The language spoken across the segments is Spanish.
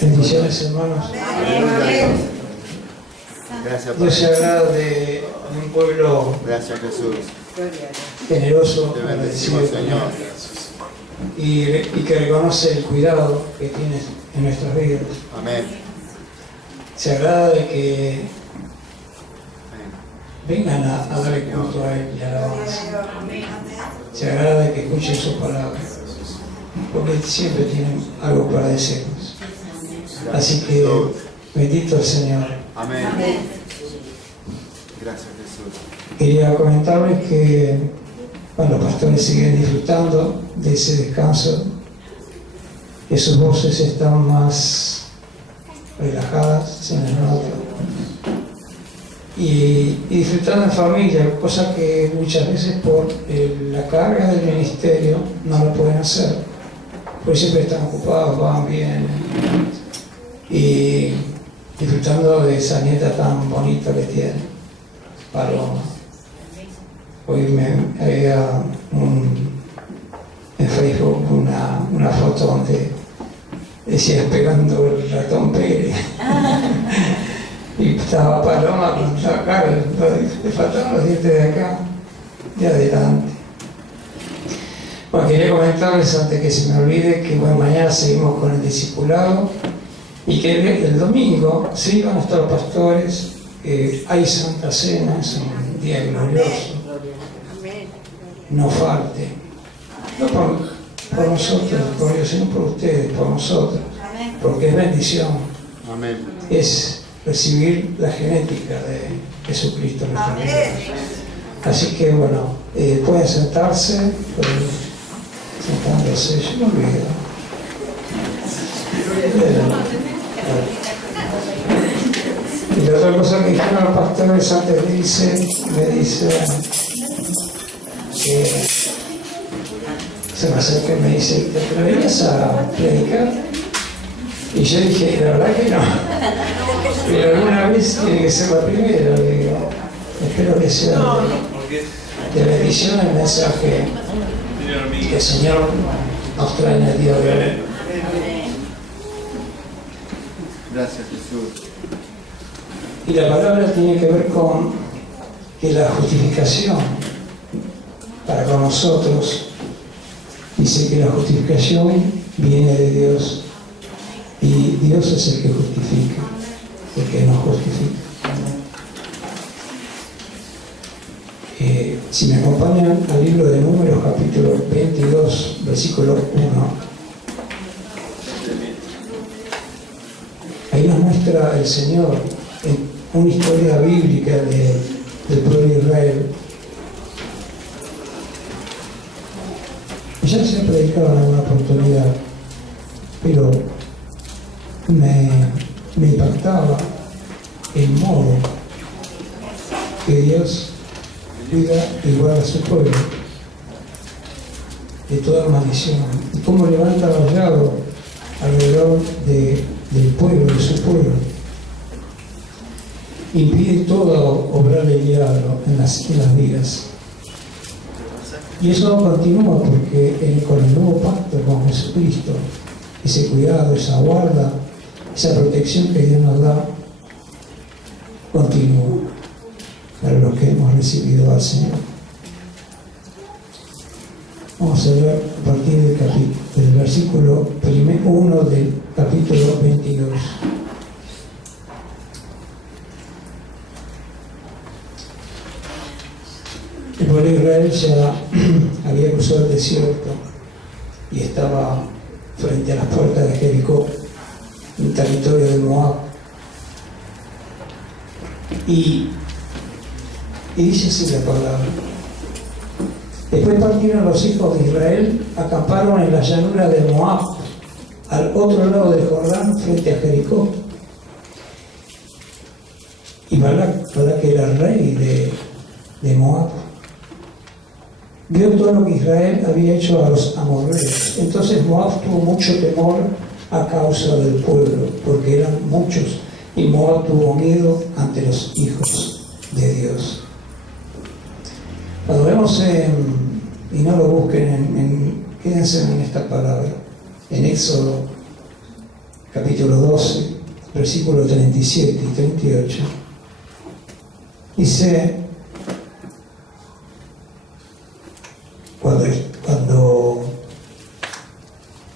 Bendiciones, hermanos. Gracias, Dios se Padre. agrada de un pueblo Gracias, Jesús. generoso, Te agradecido bendecimos, Señor. y que reconoce el cuidado que tienes en nuestras vidas. Amén. Se agrada de que Amén. vengan a darle culto a Él y alabanza. Se agrada de que escuchen sus palabras, porque siempre tienen algo para decirnos. Así que bendito el Señor. Amén. Gracias, Jesús. Quería comentarles que los pastores siguen disfrutando de ese descanso, que sus voces están más relajadas, se les nota, y disfrutando en familia, cosa que muchas veces por la carga del ministerio no lo pueden hacer, porque siempre están ocupados, van bien, y disfrutando de esa nieta tan bonita que tiene, Paloma. Hoy me había en Facebook una foto donde decía esperando el ratón Pérez. Y estaba Paloma con la cara, le faltaban los dientes de acá, de adelante. Bueno, quería comentarles antes que se me olvide que mañana seguimos con el discipulado y que el domingo sí van a estar los pastores, hay Santa Cena, es un día glorioso. No falte, no por nosotros, por Dios, sino por ustedes, por nosotros, porque es bendición, Amén. es recibir la genética de Jesucristo en nuestra vida. Así que bueno, pueden sentarse, pueden sentándose, yo no olvido. Y la otra cosa que dijeron los pastores antes me dice que se me acerca y me dice, ¿te atreverías a predicar? Y yo dije, la verdad que no, pero alguna vez tiene que ser la primera, le digo, espero que sea de bendición el mensaje que el Señor nos trae en el día de hoy. Gracias, Jesús. Y la palabra tiene que ver con que la justificación para con nosotros, dice que la justificación viene de Dios y Dios es el que justifica, el que nos justifica. Si me acompañan al libro de Números, capítulo 22, versículo 1, ahí nos muestra el Señor en una historia bíblica del pueblo de Israel. Ya se ha predicado en alguna oportunidad, pero me impactaba el modo que Dios cuida y guarda a su pueblo de toda maldición, y cómo levanta vallado alrededor del pueblo, de su pueblo, impide todo obrar el diablo en las vidas. Y eso continúa porque con el nuevo pacto con Jesucristo, ese cuidado, esa guarda, esa protección que Dios nos da, continúa para los que hemos recibido al Señor. Vamos a ver a partir del versículo 1 del capítulo 22. El pueblo de Israel ya había cruzado el desierto y estaba frente a las puertas de Jericó, en el territorio de Moab. Y dice así la palabra. Después partieron los hijos de Israel, acamparon en la llanura de Moab, al otro lado del Jordán, frente a Jericó. Y Balac era el rey de Moab, vio todo lo que Israel había hecho a los amorreos. Entonces Moab tuvo mucho temor a causa del pueblo, porque eran muchos, y Moab tuvo miedo ante los hijos de Dios. Cuando vemos y no lo busquen, quédense en esta palabra, en Éxodo capítulo 12, versículos 37 y 38, dice, cuando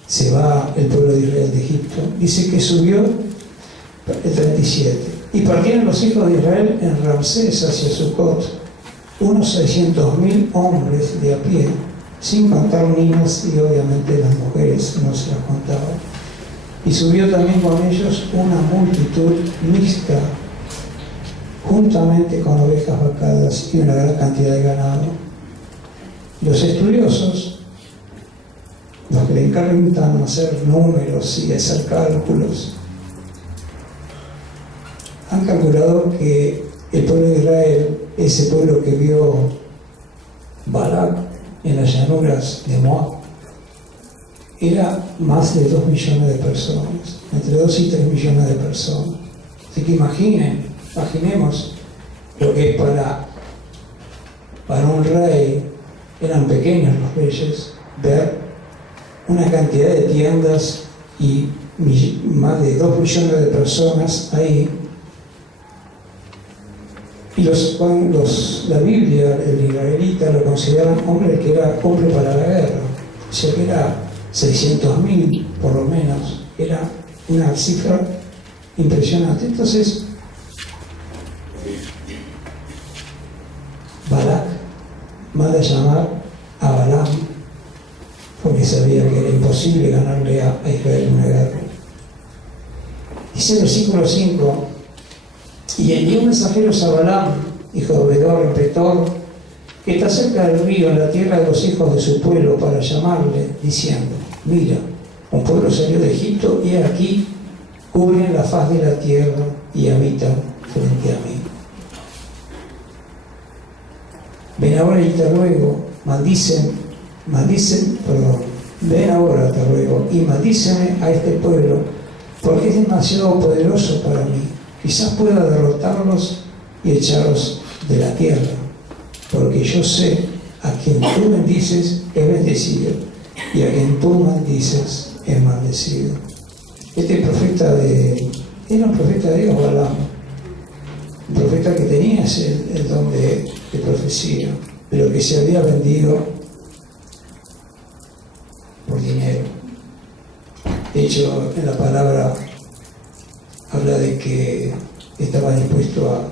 se va el pueblo de Israel de Egipto, dice que subió el 37, y partieron los hijos de Israel en Ramsés hacia Sucot, unos 600.000 hombres de a pie, sin contar niños y obviamente las mujeres no se las contaban. Y subió también con ellos una multitud mixta, juntamente con ovejas vacadas y una gran cantidad de ganado. Los estudiosos, los que le encargan hacer números y hacer cálculos, han calculado que el pueblo de Israel, ese pueblo que vio Balac en las llanuras de Moab, era más de 2 millones de personas, entre 2 y 3 millones de personas. Así que imaginemos lo que es para un rey, eran pequeños los reyes, ver una cantidad de tiendas y más de 2 millones de personas ahí. Y la Biblia, el israelita, lo consideran hombre que era hombre para la guerra, o sea que era 600.000 por lo menos, era una cifra impresionante. Entonces, Balac manda a llamar a Balaam, porque sabía que era imposible ganarle a Israel una guerra. Dice el versículo 5, y envió mensajeros a Balaam, hijo de Beor, en Petor, que está cerca del río, en la tierra de los hijos de su pueblo, para llamarle, diciendo, mira, un pueblo salió de Egipto y aquí cubren la faz de la tierra y habitan frente a mí. Ven ahora y te ruego, ven ahora te ruego y maldíceme a este pueblo, porque es demasiado poderoso para mí. Quizás pueda derrotarlos y echarlos de la tierra, porque yo sé a quien tú bendices es bendecido, y a quien tú maldices es maldecido. Este profeta era un profeta de Dios, Balaam, un profeta que tenía el don de profecía, pero que se había vendido por dinero. De hecho, en la palabra habla de que estaba dispuesto a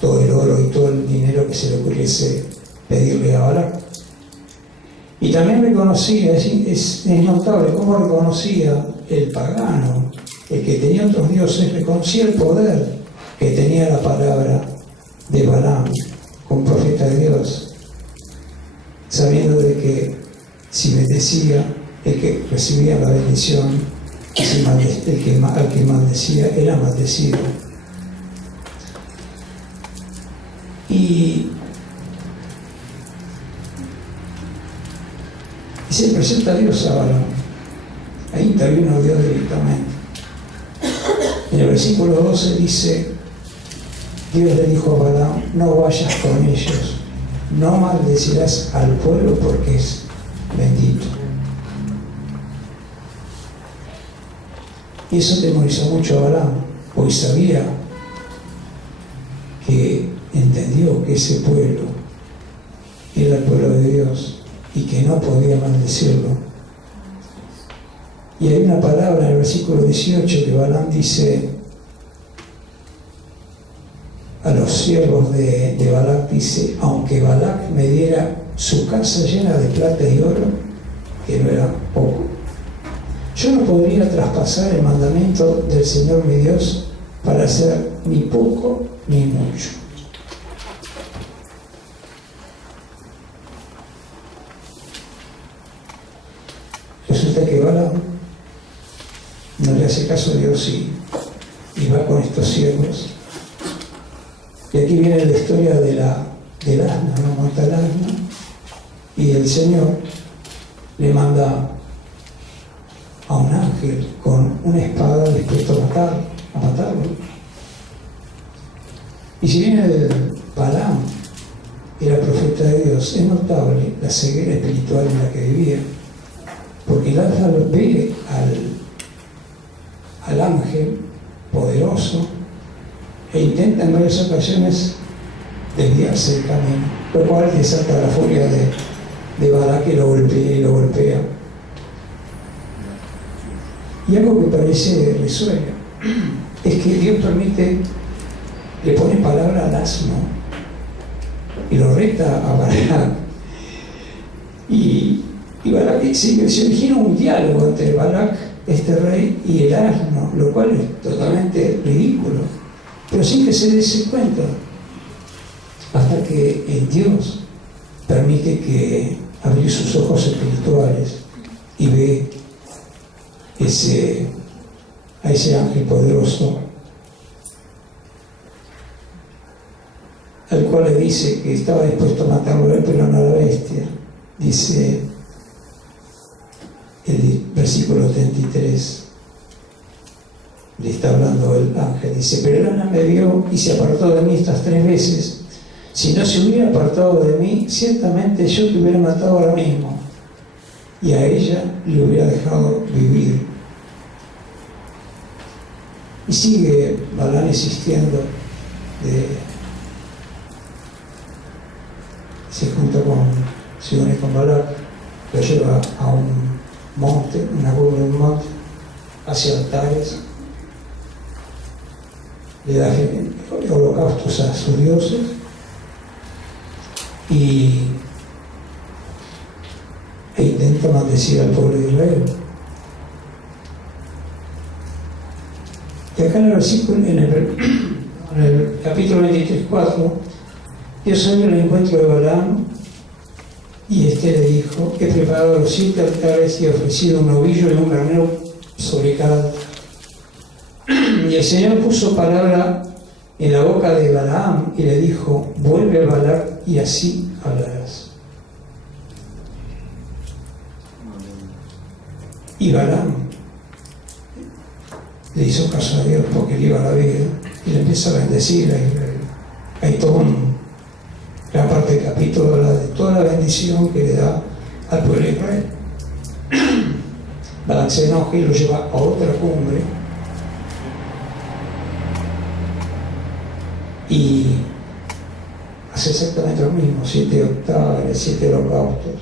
todo el oro y todo el dinero que se le ocurriese pedirle a Balac. Y también reconocía, es notable cómo reconocía el pagano, el que tenía otros dioses, reconocía el poder que tenía la palabra de Balaam como profeta de Dios, sabiendo de que si bendecía, el que recibía la bendición, al que maldecía era maldecido. Y se presenta a Dios a Balaam. Ahí intervino Dios directamente. En el versículo 12 dice, Dios le dijo a Balaam, no vayas con ellos, no maldecirás al pueblo porque es bendito. Y eso temorizó mucho a Balaam, porque sabía que entendió que ese pueblo era el pueblo de Dios y que no podía maldecirlo. Y hay una palabra en el versículo 18 que Balaam dice a los siervos de Balac, dice, aunque Balac me diera su casa llena de plata y oro, que no era poco, yo no podría traspasar el mandamiento del Señor mi Dios para hacer ni poco ni mucho. Resulta que Balaam no le hace caso a Dios y va con estos siervos. Y aquí viene la historia del asna, ¿no? Monta el asna y el Señor le manda a un ángel con una espada dispuesto a matarlo. Y si bien Balaam era profeta de Dios, es notable la ceguera espiritual en la que vivía, porque el asna ve al ángel poderoso e intenta en varias ocasiones desviarse del camino, lo cual desata la furia de Balac, que lo golpea y lo golpea. Y algo que parece risueño es que Dios le pone palabra al asno y lo reta a Balac. Y Balac se origina un diálogo entre Balac, este rey, y el asno, lo cual es totalmente ridículo, pero sin que se dé cuenta, hasta que Dios permite que abrir sus ojos espirituales y ve a ese ángel poderoso, al cual le dice que estaba dispuesto a matarlo a él, pero no a la bestia. Dice el versículo 33, le está hablando el ángel, dice: pero el ángel me vio y se apartó de mí estas 3 veces. Si no se hubiera apartado de mí, ciertamente yo te hubiera matado ahora mismo, y a ella le hubiera dejado vivir. Y sigue Balaam insistiendo, se une con Balac, lo lleva a un monte, una curva de un monte, hacia altares, le da holocaustos a sus dioses e intenta maldecir al pueblo de Israel. Y acá en el versículo, en el capítulo 23:4, Dios salió al encuentro de Balaam y le dijo: he preparado los 7 altares y he ofrecido un novillo y un carnero sobre cada altar. Y el Señor puso palabra en la boca de Balaam y le dijo: vuelve a Balac y así hablarás. Y Balaam le hizo caso a Dios porque le iba a la vida y le empieza a bendecir a Israel. Hay todo gran parte del capítulo habla de toda la bendición que le da al pueblo de Israel. Balac se enoja y lo lleva a otra cumbre y hace exactamente lo mismo: 7 altares, 7 holocaustos.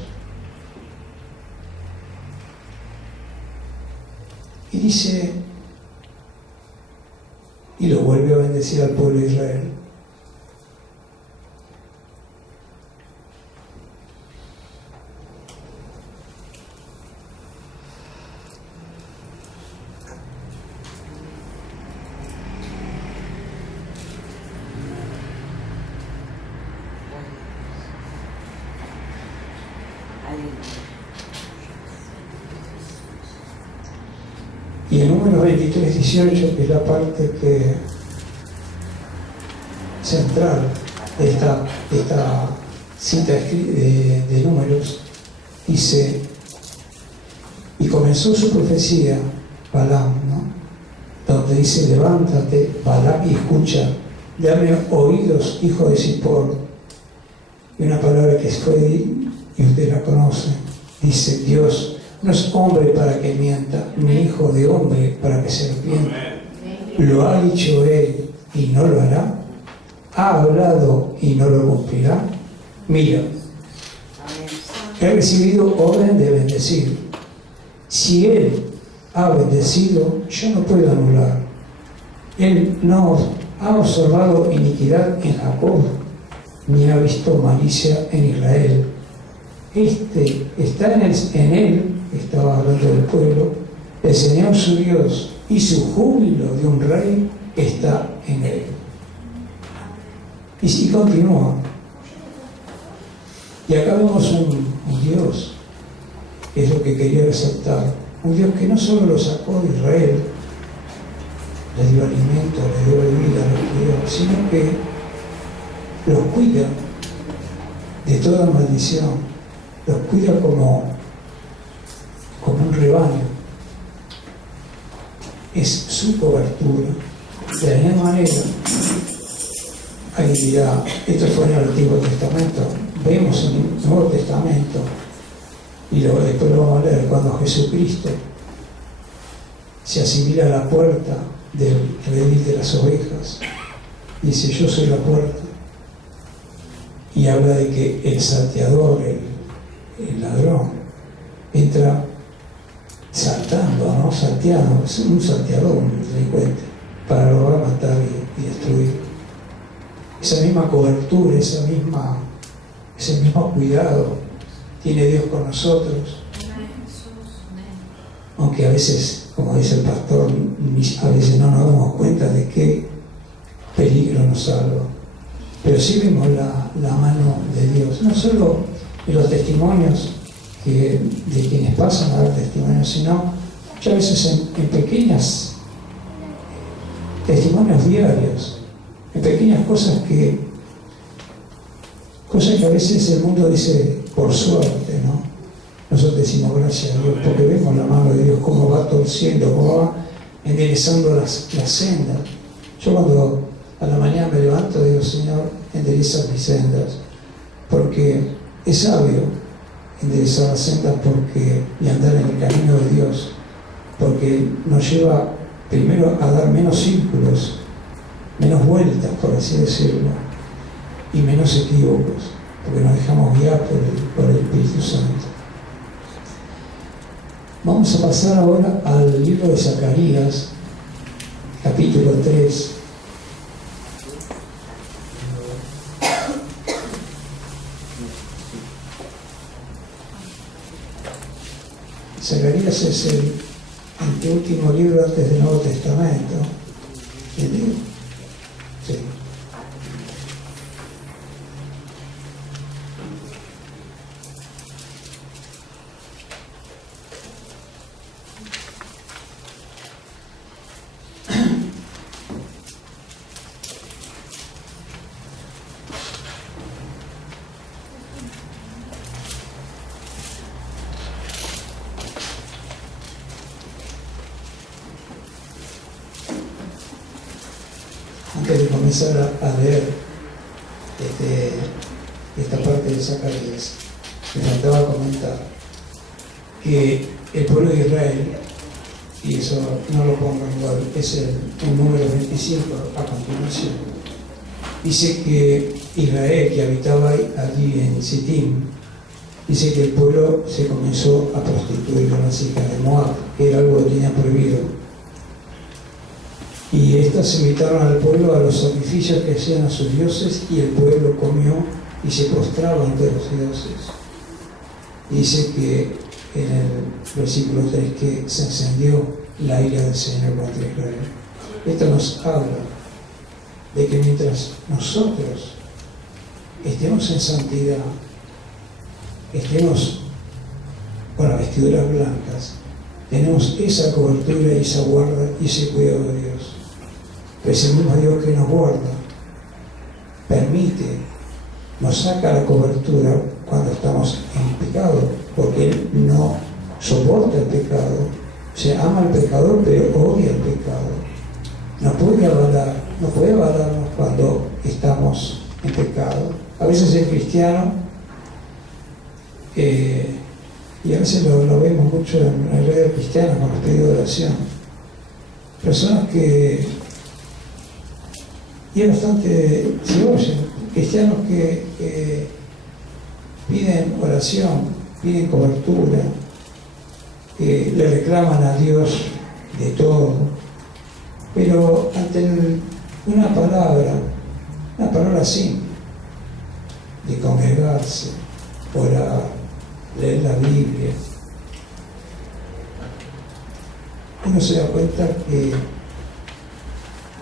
Y dice, y lo vuelve a bendecir al pueblo de Israel. Y en Números 23:18, que es la parte central de esta cita de Números, dice: y comenzó su profecía Balaam, ¿no? Donde dice: levántate, Balaam, y escucha, dame oídos, hijo de Zippor. Y una palabra que fue, y usted la conoce, dice: Dios no es hombre para que mienta, ni hijo de hombre para que se arrepienta. Lo ha dicho él y no lo hará. Ha hablado y no lo cumplirá. Mira, he recibido orden de bendecir. Si él ha bendecido, yo no puedo anular. Él no ha observado iniquidad en Jacob, ni ha visto malicia en Israel. Está en él, estaba hablando del pueblo, el Señor su Dios, y su júbilo de un rey está en él. Y si continúa, y acá vemos un Dios, que es lo que quería resaltar, un Dios que no solo lo sacó de Israel, le dio alimento, le dio bebida, los crió, sino que los cuida de toda maldición, los cuida como un rebaño. Es su cobertura. De la misma manera, ahí dirá, esto fue en el Antiguo Testamento, vemos en el Nuevo Testamento, y después lo vamos a leer, cuando Jesucristo se asimila a la puerta del redil de las ovejas. Dice, yo soy la puerta. Y habla de que el salteador, el ladrón, entra saltando, ¿no? Salteando, es un salteador, un delincuente, para robar, matar y destruir. Esa misma cobertura, ese mismo cuidado tiene Dios con nosotros. Aunque a veces, como dice el pastor, a veces no nos damos cuenta de qué peligro nos salva. Pero sí vemos la mano de Dios, no solo en los testimonios de quienes pasan a dar testimonios, sino muchas veces en pequeños testimonios diarios, en pequeñas cosas que a veces el mundo dice por suerte, ¿no? Nosotros decimos gracias a Dios porque vemos la mano de Dios, cómo va torciendo, cómo va enderezando las sendas. Yo cuando a la mañana me levanto digo, Señor, endereza mis sendas, porque es sabio enderezar las sendas y andar en el camino de Dios, porque nos lleva primero a dar menos círculos, menos vueltas, por así decirlo, y menos equívocos, porque nos dejamos guiar por el Espíritu Santo. Vamos a pasar ahora al libro de Zacarías, capítulo 3. Zacarías es el anteúltimo libro antes del Nuevo Testamento. ¿Entendido? Sí. Antes de comenzar a leer esta parte de Zacarías, me faltaba comentar que el pueblo de Israel, y eso no lo pongo igual, es el número 25 a continuación, dice que Israel, que habitaba allí en Sittim, dice que el pueblo se comenzó a prostituir con las hijas de Moab, que era algo que tenía prohibido. Y estas invitaron al pueblo a los sacrificios que hacían a sus dioses, y el pueblo comió y se postraba ante los dioses. Y dice que en el versículo 3 que se encendió la ira del Señor contra Israel. Esto nos habla de que mientras nosotros estemos en santidad, estemos con las vestiduras blancas, tenemos esa cobertura y esa guarda y ese cuidado de Dios. Pero es el mismo Dios que nos guarda, permite, nos saca la cobertura cuando estamos en pecado, porque Él no soporta el pecado, o sea, ama al pecador pero odia el pecado. No puede avalarnos cuando estamos en pecado. A veces el cristiano, y a veces lo vemos mucho en la red cristiana con los pedidos de oración, personas que, y es bastante, se oyen, cristianos que piden oración, piden cobertura, que le reclaman a Dios de todo, pero ante una palabra simple, de congregarse, orar, leer la Biblia, uno se da cuenta que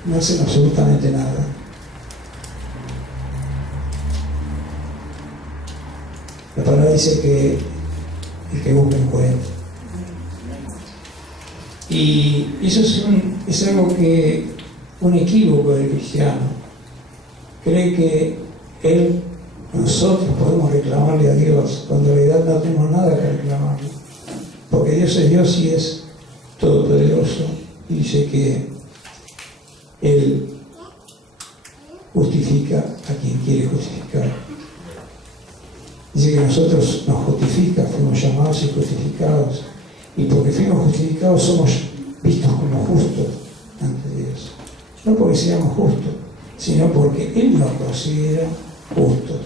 no hacen absolutamente nada. La palabra dice que el que busca encuentra. Y eso es algo que un equívoco del cristiano. Cree que nosotros podemos reclamarle a Dios, cuando en realidad no tenemos nada que reclamarle. Porque Dios es Dios y es todopoderoso. Y dice que Él justifica a quien quiere justificar. Dice que nosotros nos justifica, fuimos llamados y justificados. Y porque fuimos justificados somos vistos como justos ante Dios. No porque seamos justos, sino porque Él nos considera justos.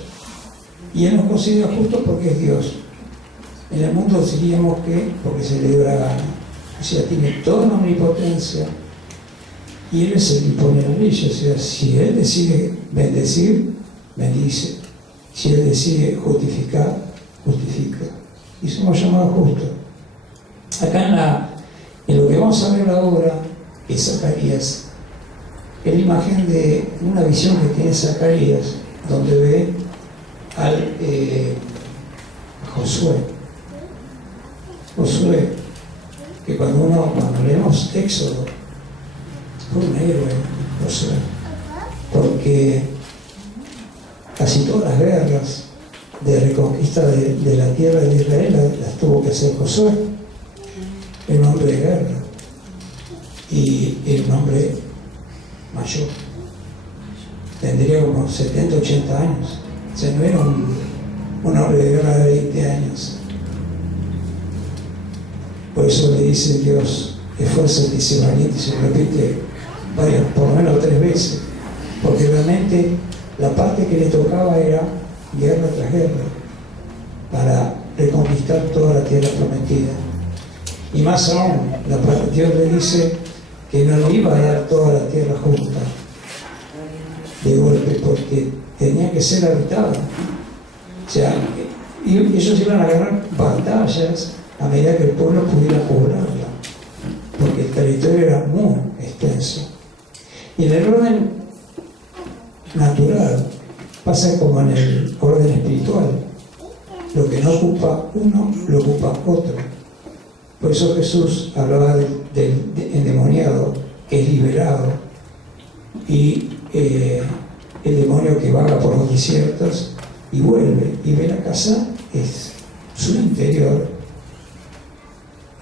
Y Él nos considera justos porque es Dios. En el mundo diríamos que porque se le dio la gana. O sea, tiene toda la omnipotencia y Él es el que impone la ley. O sea, si Él decide bendecir, bendice. Si Él decide justificar, justifica. Y somos llamados justos. Acá en lo que vamos a ver ahora, es Zacarías, es la imagen de una visión que tiene Zacarías, donde ve al Josué, que cuando leemos Éxodo, fue un héroe, Josué, porque casi todas las guerras de reconquista de la tierra de Israel las tuvo que hacer Josué. Era un hombre de guerra y era un hombre mayor, tendría como 70, 80 años. O sea, no era un hombre de guerra de 20 años. Por eso le dice Dios, esfuérzate y sé valiente, y se repite por lo menos 3 veces, porque realmente la parte que le tocaba era guerra tras guerra, para reconquistar toda la tierra prometida. Y más aún, Dios le dice que no le iba a dar toda la tierra junta de golpe, porque tenía que ser habitada. O sea, ellos iban a ganar batallas a medida que el pueblo pudiera poblarla, porque el territorio era muy extenso. Y en el orden natural pasa como en el orden espiritual: lo que no ocupa uno, lo ocupa otro. Por eso Jesús hablaba del endemoniado que es liberado, y el demonio que vaga por los desiertos y vuelve y ve la casa, es su interior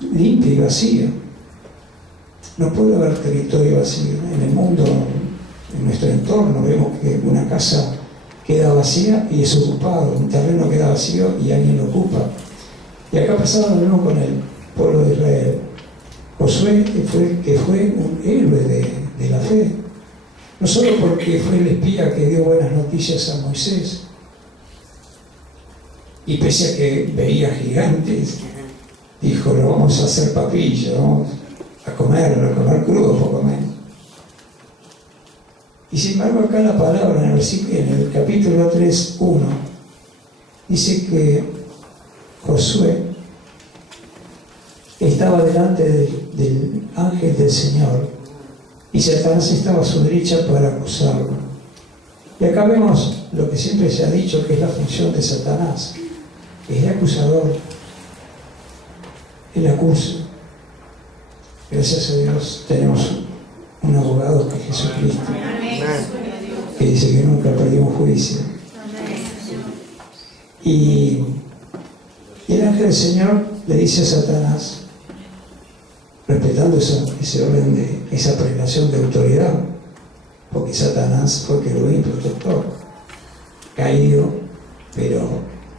limpio y vacío. No puede haber territorio vacío. En el mundo, en nuestro entorno, vemos que una casa queda vacía y es ocupado, un terreno queda vacío y alguien lo ocupa. Y acá pasaba lo mismo con el pueblo de Israel. Josué, que fue un héroe de la fe, no solo porque fue el espía que dio buenas noticias a Moisés, y pese a que veía gigantes, dijo: lo vamos a hacer papilla, vamos a comer crudo poco menos. Y sin embargo, acá la palabra en el capítulo 3:1 dice que Josué estaba delante del ángel del Señor y Satanás estaba a su derecha para acusarlo. Y acá vemos lo que siempre se ha dicho que es la función de Satanás: es el acusador, el acusa. Gracias a Dios tenemos un abogado que es Jesucristo, que dice que nunca perdió un juicio. Y el ángel del Señor le dice a Satanás, respetando ese orden, esa prelación de autoridad, porque Satanás fue querubín protector, caído, pero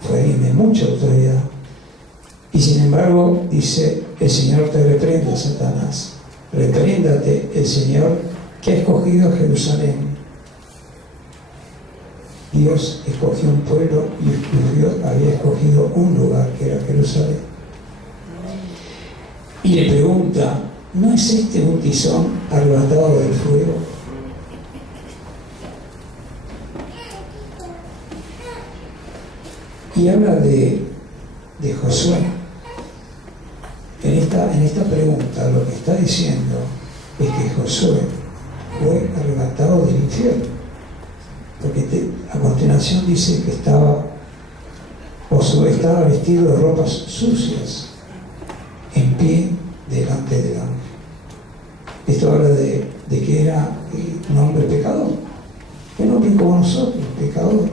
fue alguien de mucha autoridad. Y sin embargo, dice: el Señor te reprenda, Satanás. Repréndate el Señor, que ha escogido a Jerusalén. Dios escogió un pueblo y había escogido un lugar, que era Jerusalén. Y le pregunta: ¿no es este un tizón arrebatado del fuego? Y habla de Josué. En esta pregunta lo que está diciendo es que Josué fue arrebatado del infierno, porque a continuación dice que Josué estaba vestido de ropas sucias, en pie delante del ángel. Esto habla de que era un hombre pecador, un hombre como nosotros, pecador.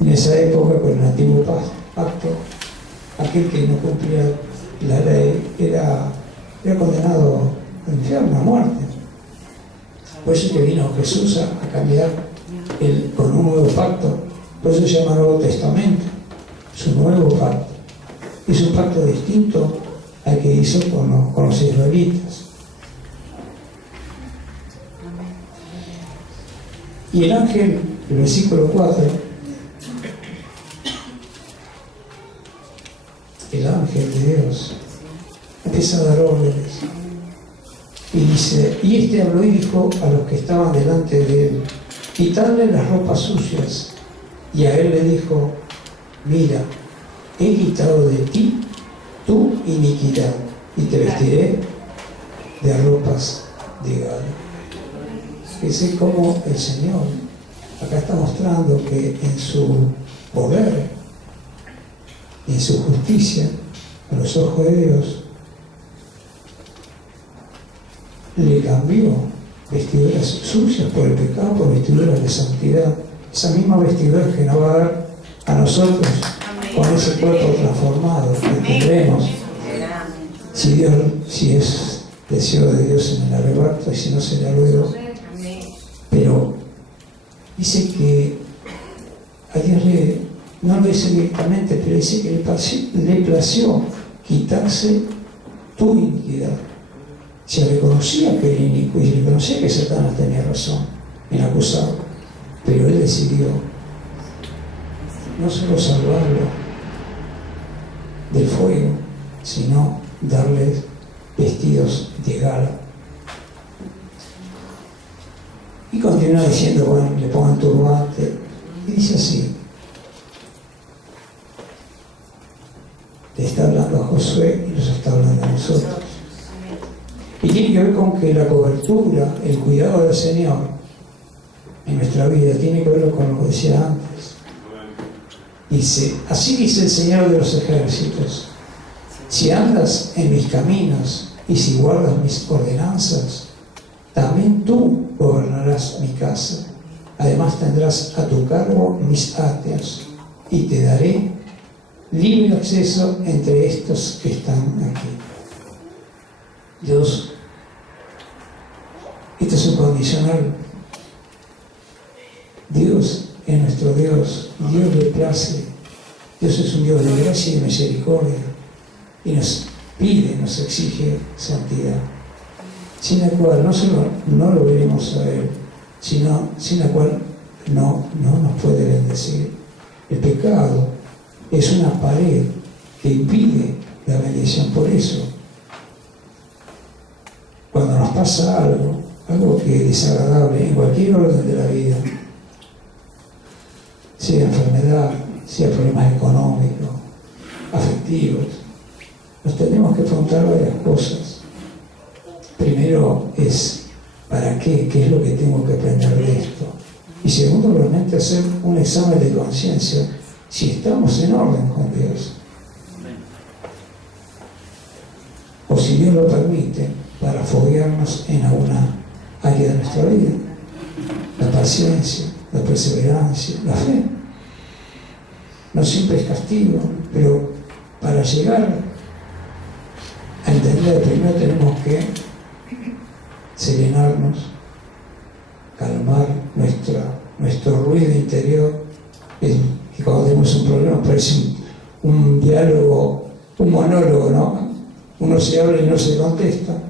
En esa época, con el antiguo pacto, aquel que no cumplía la ley era condenado al infierno, a muerte. Por eso que vino Jesús a cambiar con un nuevo pacto. Por eso se llama Nuevo Testamento, su nuevo pacto. Es un pacto distinto al que hizo con los israelitas. Y el ángel, el versículo 4, el ángel de Dios empieza a dar órdenes y dice, y este habló y dijo a los que estaban delante de él, quitadle las ropas sucias. Y a él le dijo, mira, he quitado de ti tu iniquidad y te vestiré de ropas de gala. Fíjense cómo el Señor acá está mostrando que en su poder y en su justicia, a los ojos de Dios, le cambió vestiduras sucias por el pecado, por vestiduras de santidad. Esa misma vestidura que nos va a dar a nosotros con ese cuerpo transformado que tendremos, si es deseo de Dios en el arrebato, y si no será luego. Pero dice que a Dios no lo dice directamente, pero dice que le plació quitarse tu iniquidad. Se reconocía que era inicuo y reconocía que Satanás tenía razón en acusarlo, pero él decidió no solo salvarlo del fuego, sino darles vestidos de gala. Y continúa diciendo, bueno, le pongan turbante, y dice así, le está hablando a Josué y nos está hablando a nosotros. Y tiene que ver con que la cobertura, el cuidado del Señor en nuestra vida, tiene que ver con lo que decía antes. Dice, así dice el Señor de los ejércitos, si andas en mis caminos y si guardas mis ordenanzas, también tú gobernarás mi casa. Además tendrás a tu cargo mis atrios y te daré libre acceso entre estos que están aquí. Dios, esto es un condicional. Dios es nuestro Dios, Dios le place. Dios es un Dios de gracia y misericordia y nos pide, nos exige santidad, sin la cual no solo no lo veremos a Él, sino sin la cual no nos puede bendecir. El pecado es una pared que impide la bendición. Por eso, cuando nos pasa algo que es desagradable en cualquier orden de la vida, sea enfermedad, sea problemas económicos, afectivos, nos tenemos que afrontar varias cosas. Primero es, ¿para qué? ¿Qué es lo que tengo que aprender de esto? Y segundo, realmente hacer un examen de conciencia si estamos en orden con Dios. O si Dios lo permite, para foguearnos en alguna área de nuestra vida. La paciencia, la perseverancia, la fe. No siempre es castigo, pero para llegar a entender, primero tenemos que serenarnos, calmar nuestro ruido interior, que cuando tenemos un problema parece un diálogo, un monólogo, ¿no? Uno se habla y no se contesta.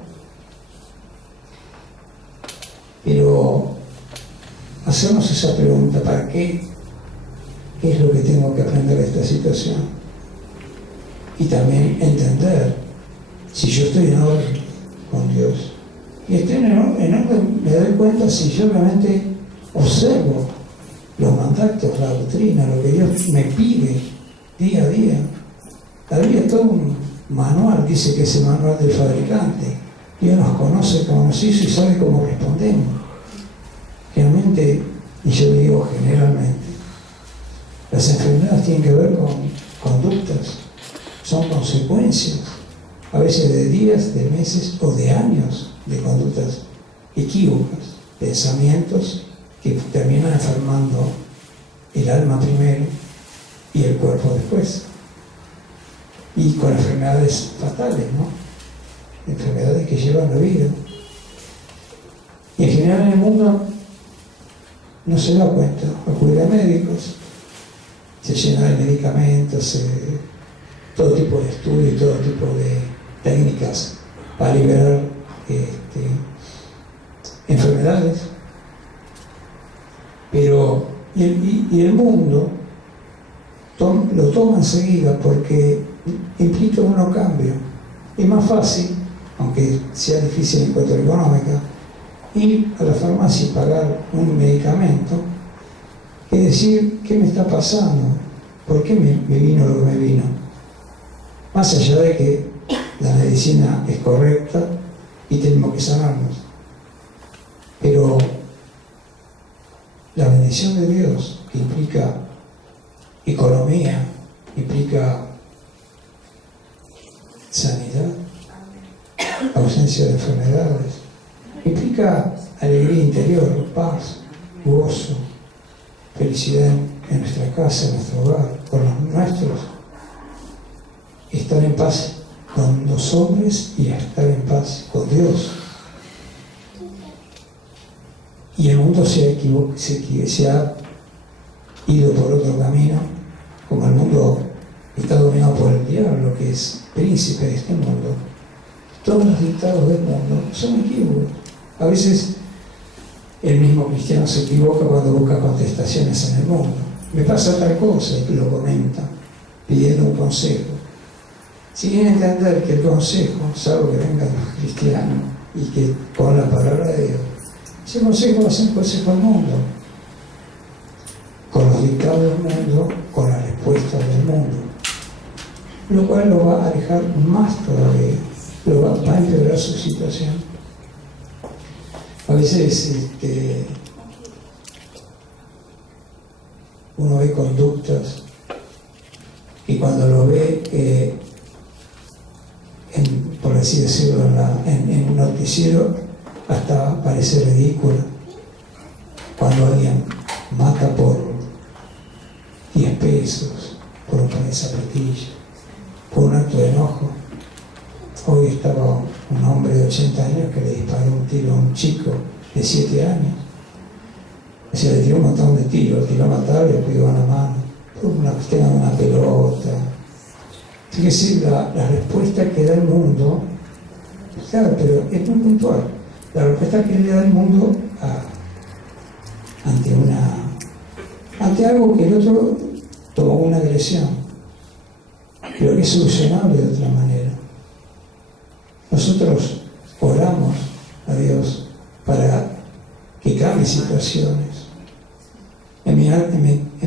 Pero hacernos esa pregunta, ¿para qué? ¿Qué es lo que tengo que aprender de esta situación? Y también entender si yo estoy en orden con Dios. Y estoy en orden, me doy cuenta si yo realmente observo los mandatos, la doctrina, lo que Dios me pide día a día. La Biblia es todo un manual, dice que es el manual del fabricante. Dios nos conoce como nos hizo y sabe cómo respondemos. Generalmente, y yo digo generalmente, las enfermedades tienen que ver con conductas, son consecuencias, a veces de días, de meses o de años de conductas equívocas, pensamientos que terminan enfermando el alma primero y el cuerpo después. Y con enfermedades fatales, ¿no? Enfermedades que llevan la vida. Y en general en el mundo no se da cuenta, acude a médicos, se llena de medicamentos, todo tipo de estudio y todo tipo de técnicas para liberar enfermedades. Pero y el mundo lo toma enseguida porque implica un no cambio. Es más fácil, aunque sea difícil en cuanto a económica, ir a la farmacia y pagar un medicamento que decir qué me está pasando, por qué me vino lo que me vino. Más allá de que la medicina es correcta y tenemos que sanarnos. Pero la bendición de Dios, que implica economía, implica sanidad, ausencia de enfermedades, implica alegría interior, paz, gozo, felicidad en nuestra casa, en nuestro hogar, con los nuestros, estar en paz con los hombres y estar en paz con Dios. Y el mundo se ha ido por otro camino, como el mundo está dominado por el diablo, que es príncipe de este mundo. Todos los dictados del mundo son equívocos. A veces el mismo cristiano se equivoca cuando busca contestaciones en el mundo. Me pasa tal cosa y lo comenta, pidiendo un consejo. Sin entender que el consejo, salvo que venga de los cristianos y que con la palabra de Dios, ese consejo va a ser un consejo al mundo, con los dictados del mundo, con las respuestas del mundo, lo cual lo va a alejar más todavía, va a empeorar su situación. A veces uno ve conductas y cuando lo ve, por así decirlo, en un noticiero, hasta parece ridículo. Cuando alguien mata por 10 pesos, por un par de zapatillas, por un acto de enojo. Hoy estaba un hombre de 80 años que le disparó un tiro a un chico de 7 años. O sea, le tiró un montón de tiros, lo tiró a matar y le pegó en la mano, por una cuestión de una pelota. Fíjese la respuesta que da el mundo, claro, pero es muy puntual. La respuesta que le da el mundo ante algo que el otro tomó una agresión, pero que es solucionable de otra manera. Nosotros oramos a Dios para que cambie situaciones. En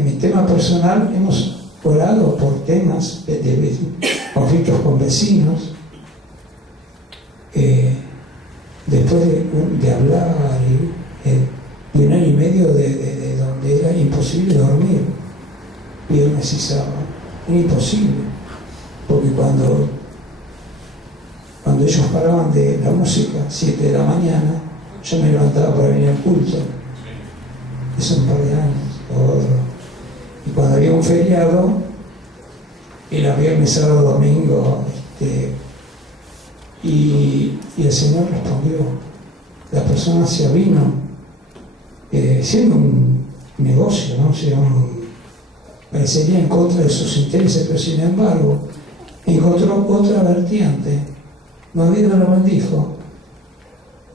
mi tema personal hemos orado por temas de conflictos con vecinos. Después de hablar de un año y medio de donde era imposible dormir, viernes y sábado, era imposible, porque cuando ellos paraban de la música, 7 de la mañana, yo me levantaba para venir al culto. Eso un par de años. Y cuando había un feriado, era viernes, sábado, domingo, y el Señor respondió. La persona se avino, siendo un negocio, ¿no? Parecería en contra de sus intereses, pero sin embargo encontró otra vertiente. No Dios lo bendijo,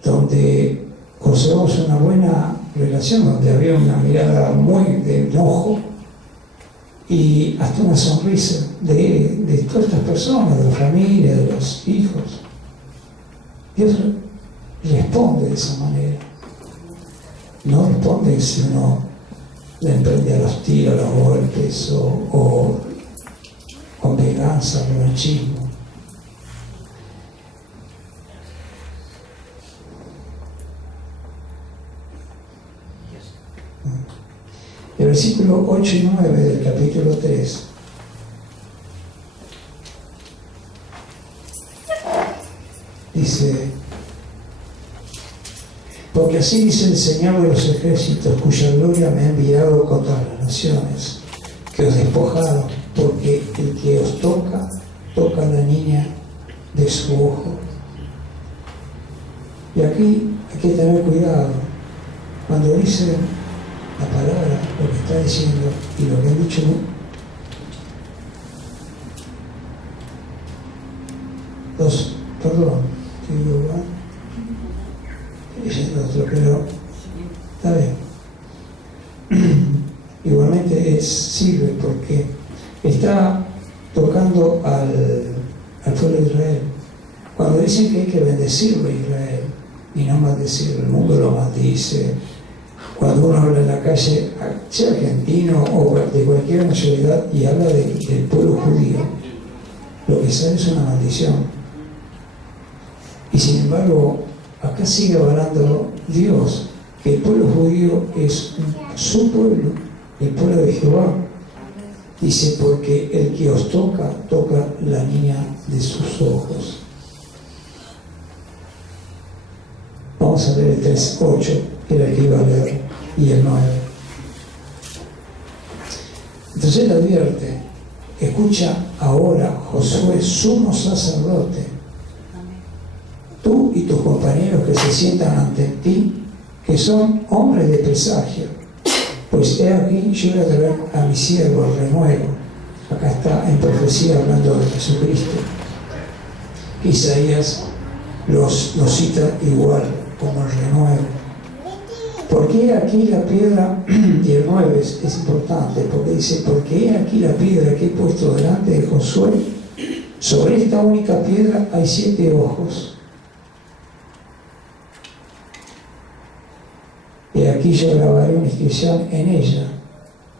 donde conservamos una buena relación, donde había una mirada muy de enojo y hasta una sonrisa de todas estas personas, de la familia, de los hijos. Dios responde de esa manera. No responde si uno le emprende a los tiros, a los golpes o con venganza, revanchismo. El versículo 8 y 9 del capítulo 3 dice: porque así dice el Señor de los ejércitos, cuya gloria me ha enviado contra las naciones, que os despojaron, porque el que os toca a la niña de su ojo. Y aquí hay que tener cuidado. Cuando dice la palabra, lo que está diciendo y lo que han dicho los perdón, digo, es el otro, pero está bien. Igualmente sirve porque está tocando al pueblo de Israel. Cuando dicen que hay que bendecirlo a Israel y no maldecirlo, el mundo lo maldice. Cuando uno habla en la calle, sea argentino o de cualquier nacionalidad, y habla del pueblo judío, lo que sale es una maldición. Y sin embargo, acá sigue hablando Dios, que el pueblo judío es su pueblo, el pueblo de Jehová. Dice, porque el que os toca, toca la niña de sus ojos. Vamos a leer el 3:8, que era el que iba a leer, y el 9. Entonces él advierte, escucha ahora, Josué, sumo sacerdote, tú y tus compañeros que se sientan ante ti, que son hombres de presagio, pues he aquí yo voy a traer a mi siervo el renuevo. Acá está en profecía hablando de Jesucristo. Isaías los cita igual como el renuevo. Porque he aquí la piedra, y el 9 es importante, porque dice, porque he aquí la piedra que he puesto delante de Josué, sobre esta única piedra hay 7 ojos. Y aquí yo grabaré una inscripción en ella,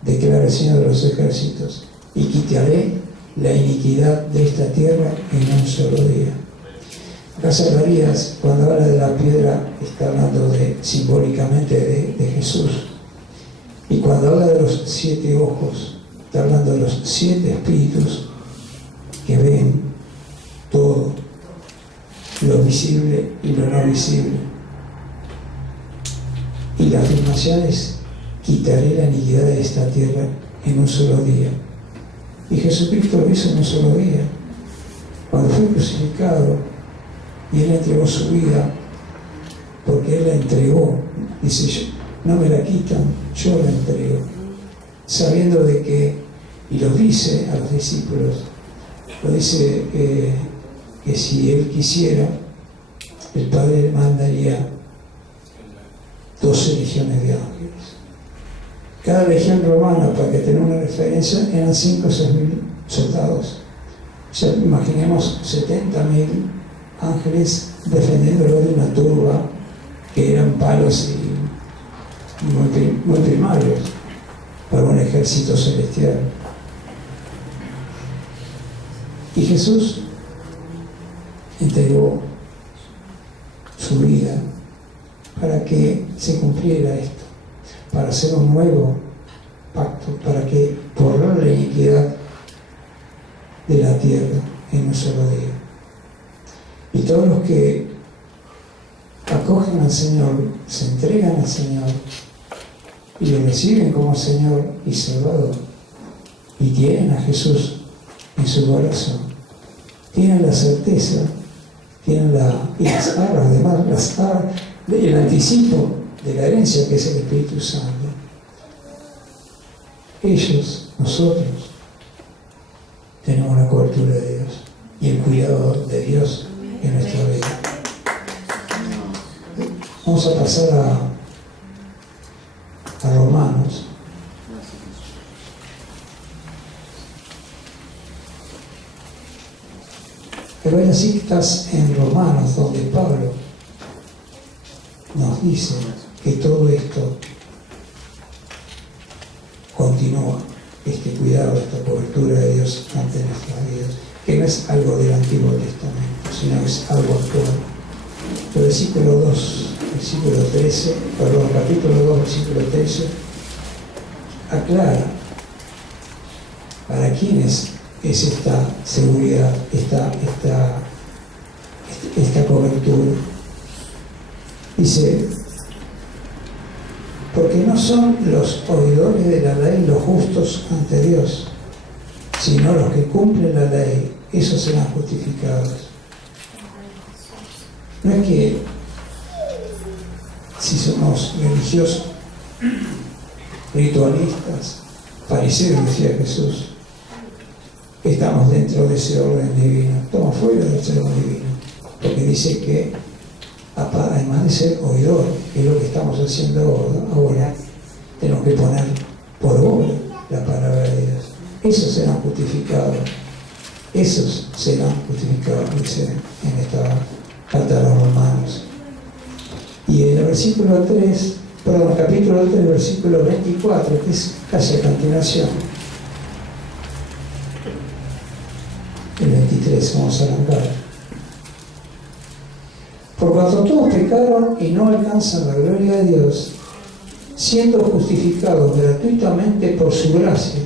declara el Señor de los ejércitos, y quitaré la iniquidad de esta tierra en un solo día. Acá Zacarías, cuando habla de la piedra, está hablando simbólicamente de Jesús. Y cuando habla de los 7 ojos, está hablando de los 7 espíritus que ven todo, lo visible y lo no visible. Y la afirmación es, quitaré la iniquidad de esta tierra en un solo día. Y Jesucristo lo hizo en un solo día. Cuando fue crucificado y Él entregó su vida, porque Él la entregó, dice, no me la quitan, yo la entrego. Sabiendo de que, y lo dice a los discípulos, lo dice que si Él quisiera, el Padre mandaría 12 legiones de ángeles. Cada legión romana, para que tenga una referencia, eran 5 o 6 mil soldados. O sea, imaginemos 70.000 ángeles defendiéndolo de una turba que eran palos y muy primarios para un ejército celestial. Y Jesús entregó su vida para que se cumpliera esto, para hacer un nuevo pacto, para que borrar la iniquidad de la tierra en un solo día. Y todos los que acogen al Señor, se entregan al Señor y lo reciben como Señor y Salvador, y tienen a Jesús en su corazón, tienen la certeza, tienen y las arras, además las arras, el anticipo de la herencia que es el Espíritu Santo. Ellos, nosotros, tenemos la cobertura de Dios y el cuidado de Dios en nuestra vida. Vamos a pasar a Romanos. Pero hay citas en Romanos donde Pablo nos dice que todo esto continúa, este cuidado, esta cobertura de Dios ante nuestras vidas, que no es algo del Antiguo Testamento, sino es algo actual. El versículo 2, versículo 13, perdón, capítulo 2, versículo 13, aclara para quiénes es esta seguridad, esta cobertura. Dice, porque no son los oidores de la ley los justos ante Dios, sino los que cumplen la ley, esos serán justificados. No es que si somos religiosos, ritualistas, fariseos, decía Jesús, estamos dentro de ese orden divino, estamos fuera de ese orden divino. porque dice que además de ser oidor, que es lo que estamos haciendo ahora, tenemos que poner por obra la palabra de Dios. Esos serán justificados. Esos serán justificados, dice en esta carta de los Romanos. Y en el capítulo 3, versículo 24, que es casi a continuación. El 23, vamos a arrancar. Por cuanto todos pecaron y no alcanzan la gloria de Dios, siendo justificados gratuitamente por su gracia,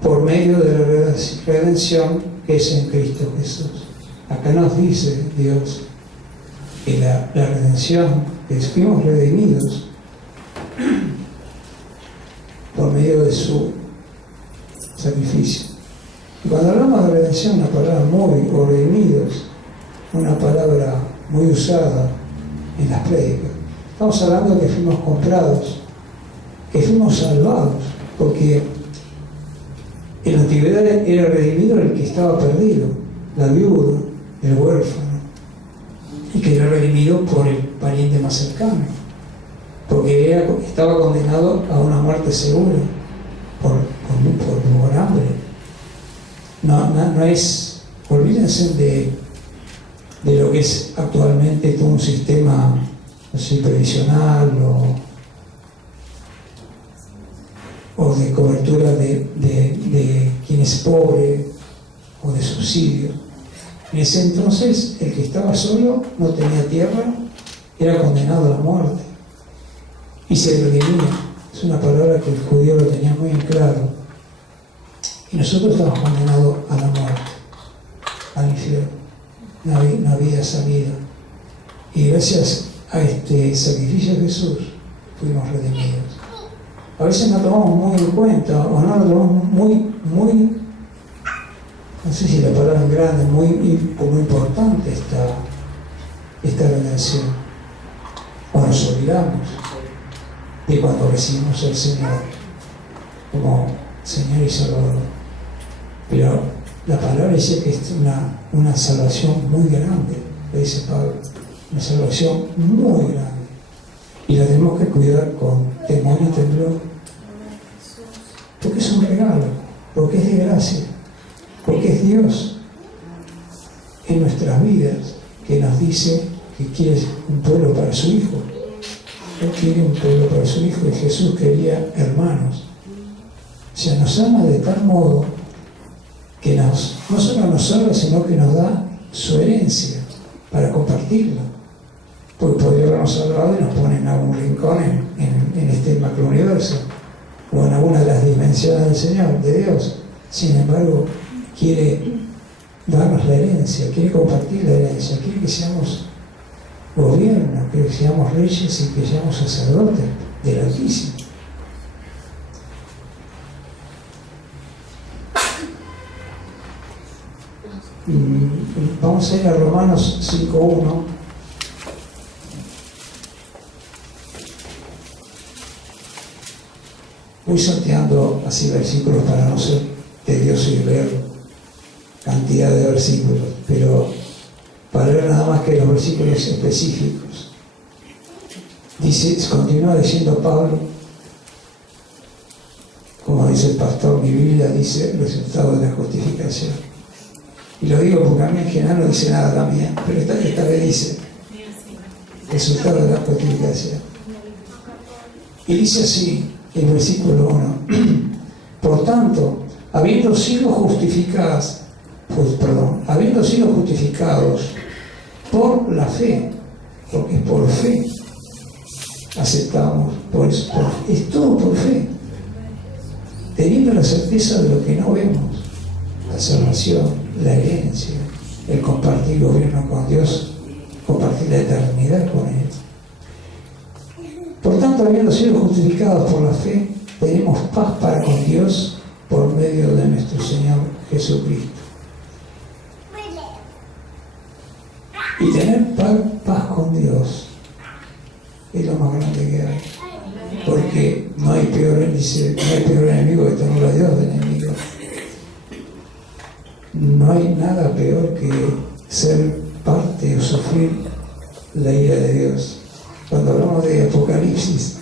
por medio de la redención que es en Cristo Jesús. Acá nos dice Dios que la redención, que fuimos redimidos por medio de su sacrificio. Y cuando hablamos de redención, una palabra o redimidos, una palabra muy usada en las prédicas, estamos hablando de que fuimos comprados, que fuimos salvados, porque en la antigüedad era redimido el que estaba perdido, la viuda, el huérfano, y que era redimido por el pariente más cercano, porque estaba condenado a una muerte segura por hambre. No es, olvídense de lo que es actualmente todo un sistema, no sé, previsional o de cobertura de quien es pobre o de subsidio. En ese entonces el que estaba solo, no tenía tierra, era condenado a la muerte y se redimía. Es una palabra que el judío lo tenía muy en claro. Y nosotros estamos condenados a la muerte, al infierno. No había salida. Y gracias a este sacrificio de Jesús fuimos redimidos. A veces no tomamos muy en cuenta, o no lo tomamos muy, no sé si la palabra es grande, muy importante esta redención. O nos olvidamos de cuando recibimos al Señor como Señor y Salvador. Pero la palabra dice que es una salvación muy grande, le dice Pablo, una salvación muy grande. Y la tenemos que cuidar con temor y temblor. Porque es un regalo, porque es de gracia, porque es Dios en nuestras vidas que nos dice que quiere un pueblo para su Hijo. Él quiere un pueblo para su Hijo y Jesús quería hermanos. O sea, nos ama de tal modo que no solo nos salva, sino que nos da su herencia para compartirla. Porque podría habernos salvado y nos pone en algún rincón en este macrouniverso o en alguna de las dimensiones del Señor, de Dios. Sin embargo, quiere darnos la herencia, quiere compartir la herencia, quiere que seamos gobierno, quiere que seamos reyes y que seamos sacerdotes del Altísimo. Vamos a ir a Romanos 5:1. Voy sorteando así versículos para no ser tedioso y leer cantidad de versículos, pero para leer nada más que los versículos específicos. Continúa diciendo Pablo, como dice el pastor, mi Biblia dice el resultado de la justificación. Y lo digo porque a mí en general no dice nada también, pero esta vez dice resultado de la justificación. Y dice así, el versículo 1, por tanto, habiendo sido justificados por la fe, porque es por fe, aceptamos, es todo por fe, teniendo la certeza de lo que no vemos, la salvación, la herencia, el compartir gobierno con Dios, compartir la eternidad con Él. Por tanto, habiendo sido justificados por la fe, tenemos paz para con Dios por medio de nuestro Señor Jesucristo. Y tener paz con Dios es lo más grande que hay. Porque no hay peor enemigo que tener a Dios de enemigo. No hay nada peor que ser parte o sufrir la ira de Dios. Cuando hablamos de Apocalipsis,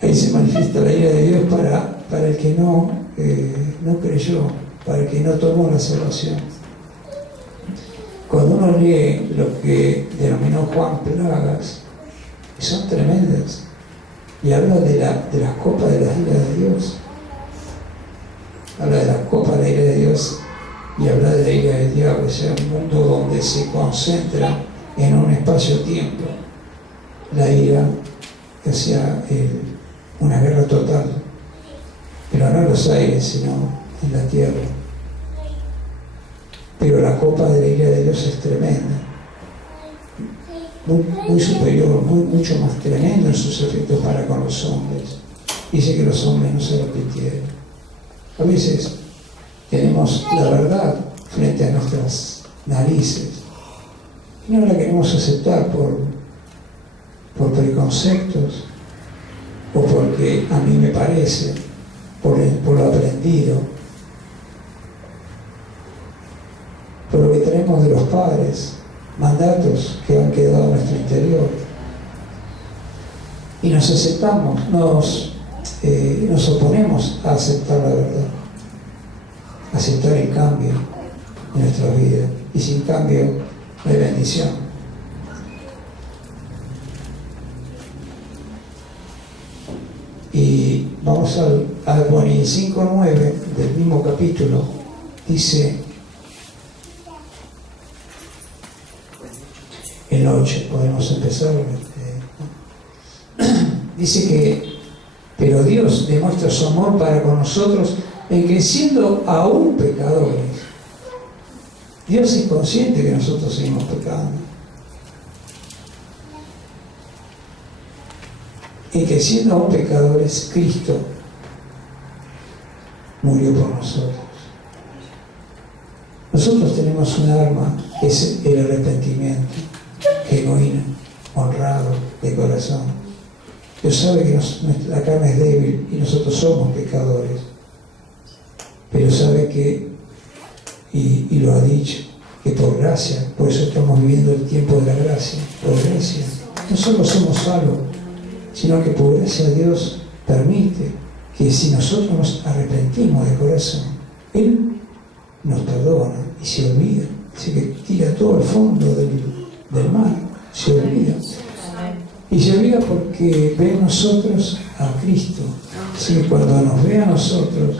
ahí se manifiesta la ira de Dios para el que no creyó, para el que no tomó la salvación. Cuando uno lee lo que denominó Juan plagas, y son tremendas, y habla de las copas de la ira de Dios, habla de las copas de la ira de Dios y habla de la ira del diablo, o sea, un mundo donde se concentra en un espacio-tiempo la ira hacia una guerra total, pero no en los aires, sino en la tierra. Pero la copa de la ira de Dios es tremenda, muy superior, mucho más tremendo en sus efectos para con los hombres. Dice que los hombres no se arrepintieron. A veces tenemos la verdad frente a nuestras narices y no la queremos aceptar por preconceptos o porque a mí me parece, por lo aprendido, por lo que tenemos de los padres, mandatos que han quedado en nuestro interior. Y nos aceptamos, nos oponemos a aceptar la verdad, a aceptar el cambio en nuestra vida. Y sin cambio no hay bendición. Y vamos al 5:9 del mismo capítulo, dice el 8, podemos empezar. Dice que, pero Dios demuestra su amor para con nosotros en que siendo aún pecadores, Dios es consciente que nosotros seguimos pecando. En que siendo aún pecadores, Cristo murió por nosotros. Nosotros tenemos un arma que es el arrepentimiento, genuino, honrado, de corazón. Dios sabe que la carne es débil y nosotros somos pecadores, pero sabe que, y lo ha dicho, que por gracia, por eso estamos viviendo el tiempo de la gracia, por gracia, no solo somos salvos, sino que por gracia Dios permite que si nosotros nos arrepentimos de corazón, Él nos perdona y se olvida, así que tira todo al fondo del mar, se olvida. Y se olvida porque ve en nosotros a Cristo. Así que cuando nos ve a nosotros,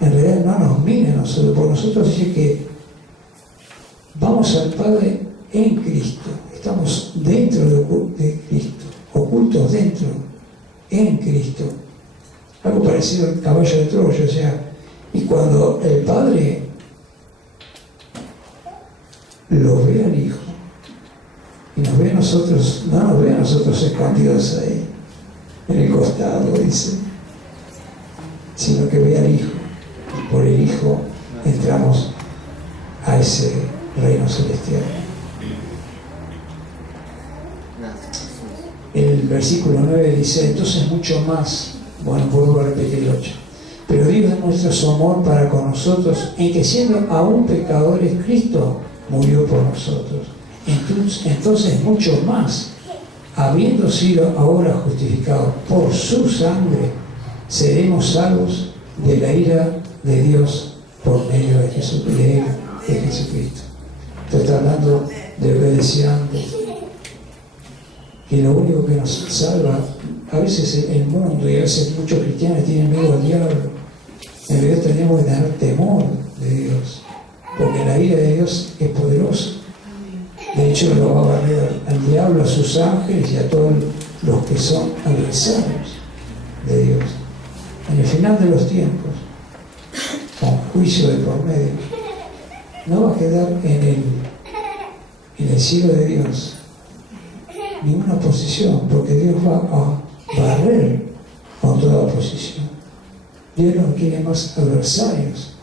en realidad no nos mira a nosotros, porque nosotros dice que vamos al Padre en Cristo, estamos dentro de Cristo, ocultos dentro, en Cristo. Algo parecido al caballo de Troya, o sea, y cuando el Padre lo ve al Hijo, y nos ve a nosotros, no nos ve a nosotros escondidos ahí, en el costado, dice, sino que ve al Hijo, y por el Hijo entramos a ese reino celestial. El versículo 9 dice, entonces mucho más, bueno, vuelvo a repetir el 8, pero Dios demuestra su amor para con nosotros en que siendo aún pecadores, Cristo murió por nosotros. Entonces mucho más, habiendo sido ahora justificados por su sangre, seremos salvos de la ira de Dios por medio de Jesucristo. Esto está hablando de lo que decía antes, que lo único que nos salva, a veces el mundo y a veces muchos cristianos tienen miedo al diablo. En realidad tenemos que tener temor de Dios, porque la ira de Dios es poderosa. De hecho, lo va a barrer al diablo, a sus ángeles y a todos los que son adversarios de Dios. En el final de los tiempos, con juicio de por medio, no va a quedar en el cielo de Dios ninguna oposición, porque Dios va a barrer con toda oposición. Dios no quiere más adversarios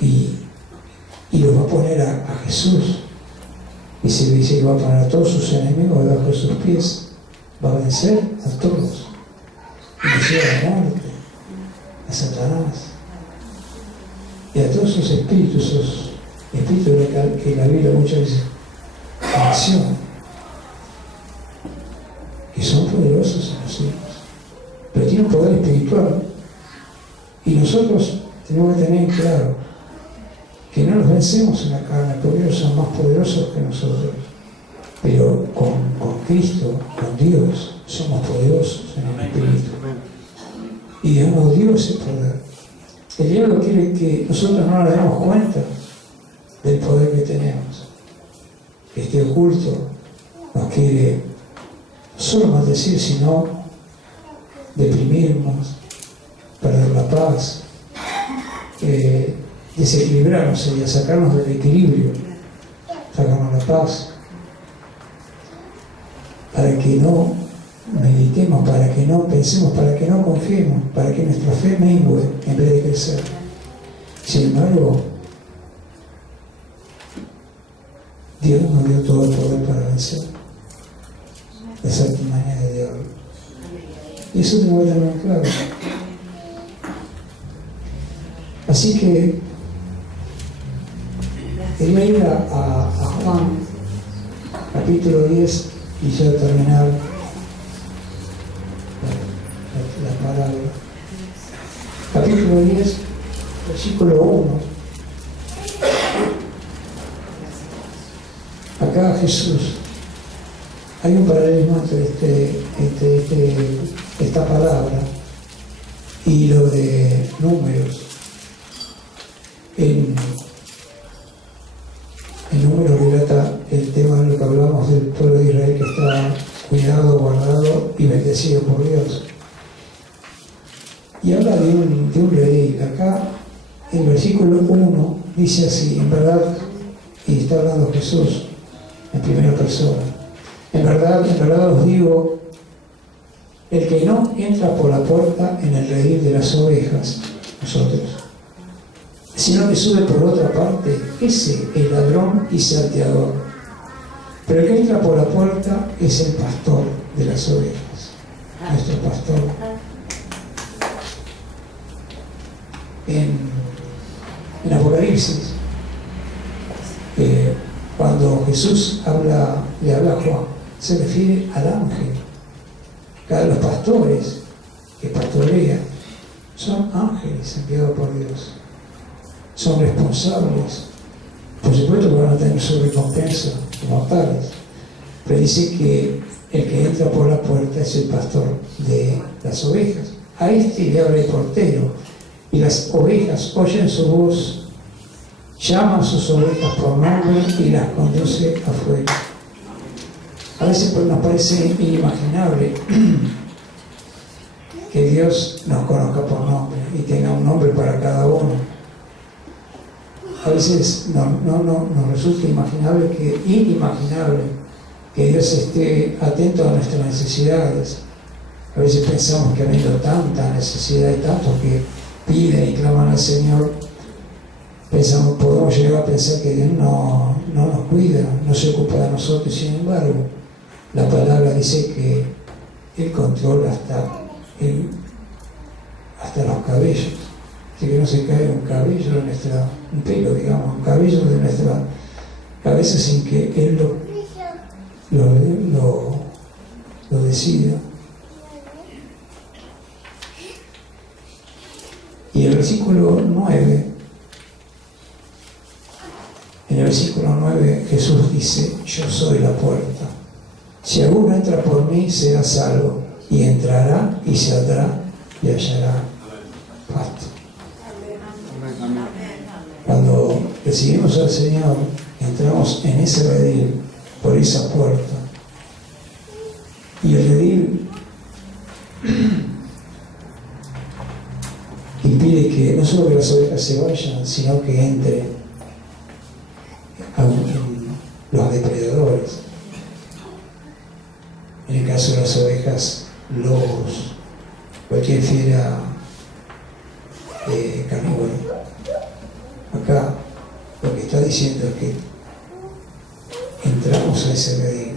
y los va a poner a Jesús. Y se dice que va a poner a todos sus enemigos debajo de sus pies, va a vencer a todos, inclusive a la muerte, a Satanás y a todos sus espíritus, espíritu que la Biblia muchas veces menciona, que son poderosos en los cielos, pero tienen un poder espiritual. Y nosotros tenemos que tener claro que no los vencemos en la carne, porque ellos son más poderosos que nosotros. Pero con Cristo, con Dios, somos poderosos en el Espíritu. Y Dios nos dio ese poder. El diablo quiere que nosotros no nos demos cuenta del poder que tenemos. Que esté oculto, nos quiere no solo maldecir, sino deprimirnos, perder la paz, desequilibrarnos y sacarnos del equilibrio, sacarnos la paz, para que no meditemos, para que no pensemos, para que no confiemos, para que nuestra fe mengue en vez de crecer. Sin embargo, Dios nos dio todo el poder para vencer esa artimaña del diablo. Y eso tenemos que tener claro. Así que quería ir a Juan, capítulo 10, y ya terminar la palabra. Capítulo 10, versículo 1. Acá Jesús, hay un paralelismo entre esta palabra y lo de Números. En Números relata el tema de lo que hablamos del pueblo de Israel, que está cuidado, guardado y bendecido por Dios. Y habla de un rey. Acá, el versículo 1 dice así, en verdad, y está hablando Jesús en primera persona, en verdad os digo, el que no entra por la puerta en el redil de las ovejas, nosotros, sino que sube por otra parte, ese es ladrón y salteador. Pero el que entra por la puerta es el pastor de las ovejas, nuestro pastor. En Apocalipsis, cuando Jesús le habla a Juan, se refiere al ángel. Cada los pastores que pastorean son ángeles enviados por Dios. Son responsables, por supuesto que van a tener su recompensa como tales, pero dice que el que entra por la puerta es el pastor de las ovejas. A este le abre el portero, y las ovejas oyen su voz, llama a sus ovejas por nombre y las conduce afuera. A veces nos parece inimaginable que Dios nos conozca por nombre y tenga un nombre para cada uno. A veces nos resulta inimaginable que Dios esté atento a nuestras necesidades. A veces pensamos que habiendo tanta necesidad y tantos que piden y claman al Señor, podemos llegar a pensar que Dios no nos cuida, no se ocupa de nosotros. Sin embargo, la palabra dice que Él controla hasta los cabellos. Que no se cae un cabello de un pelo, digamos, un cabello de nuestra cabeza sin que Él lo decida. Y el versículo 9, en el versículo 9 Jesús dice, yo soy la puerta. Si alguno entra por mí, será salvo, y entrará y saldrá y hallará pasto. Cuando recibimos al Señor, entramos en ese redil, por esa puerta. Y el redil impide que no solo que las ovejas se vayan, sino que entren los depredadores. En el caso de las ovejas, lobos, cualquier fiera carnívora. Acá lo que está diciendo es que entramos a ese redil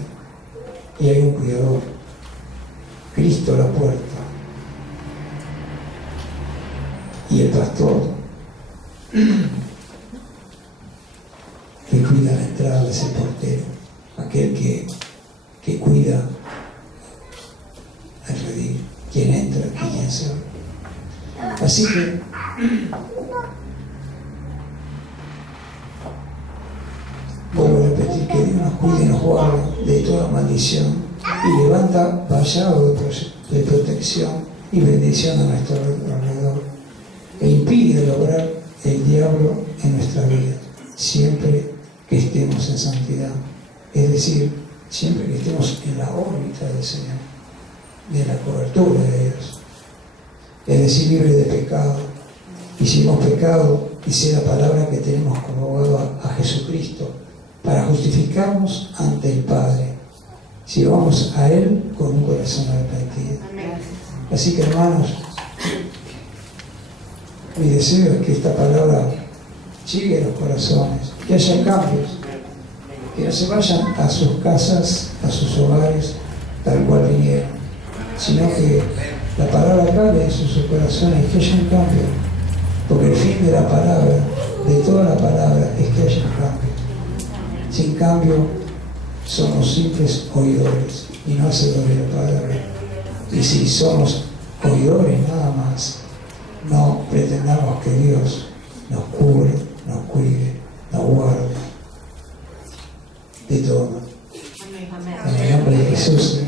y hay un cuidador, Cristo a la puerta, y el pastor. quién entra y quién se va. Así que vuelvo a repetir que Dios nos cuide y nos guarde de toda maldición y levanta vallado de protección y bendición a nuestro alrededor e impide lograr el diablo en nuestra vida, siempre que estemos en santidad, es decir, siempre que estemos en la órbita del Señor, de la cobertura de Dios, es decir, libre de pecado. Y si hemos pecado, dice la palabra que tenemos como abogado a Jesucristo para justificarnos ante el Padre, si vamos a Él con un corazón arrepentido. Así que, hermanos, mi deseo es que esta palabra llegue a los corazones, que haya cambios, que no se vayan a sus casas, a sus hogares, tal cual vinieron, sino que la palabra cale en sus corazones y que haya un cambio, porque el fin de la palabra, de toda la palabra, es que haya un cambio. Sin cambio, somos simples oidores y no hacedores de la palabra. Y si somos oidores nada más, no pretendamos que Dios nos cubre, nos cuide, nos guarde de todo mal. En el nombre de Jesús.